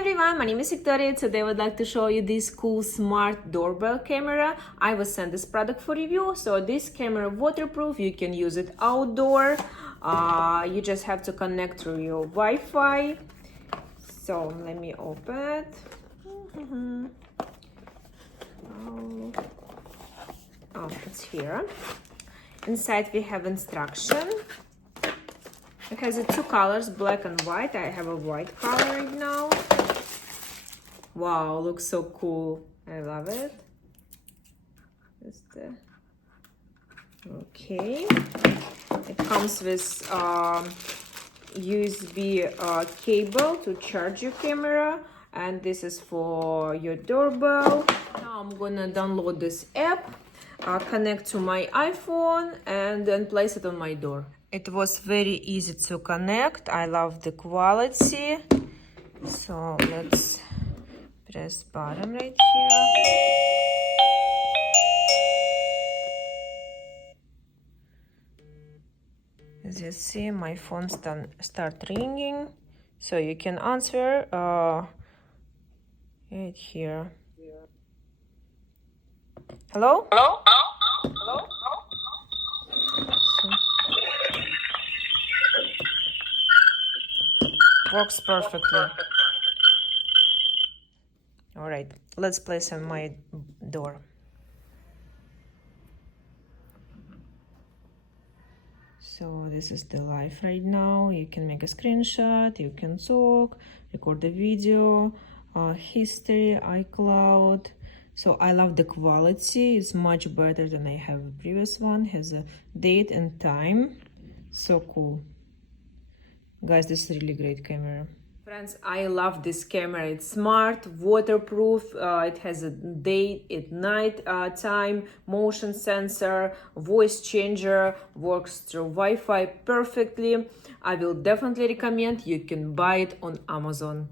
everyone, my name is Victoria. Today I would like to show you this cool smart doorbell camera. I was sent this product for review. So this camera waterproof, you can use it outdoor. You just have to connect through your Wi-Fi. So let me open it. Oh, it's here. Inside we have instruction. It has two colors, black and white. I have a white color right now. Wow, looks so cool. I love it. Okay. It comes with USB cable to charge your camera, and this is for your doorbell. Now I'm gonna download this app, connect to my iPhone, and then place it on my door. It was very easy to connect. I love the quality. So let's press button right here. As you see, my phone start ringing. So you can answer right here. Hello? Hello? Hello? Works perfectly. All right, let's place on my door. So this is the live right now. You can make a screenshot, you can talk, record the video, history, iCloud. So I love the quality. It's much better than I have a previous one. Has a date and time. So cool. Guys, this is a really great camera. Friends, I love this camera. It's smart, waterproof. It has a day and night time, motion sensor, voice changer, works through Wi-Fi perfectly. I will definitely recommend. You can buy it on Amazon.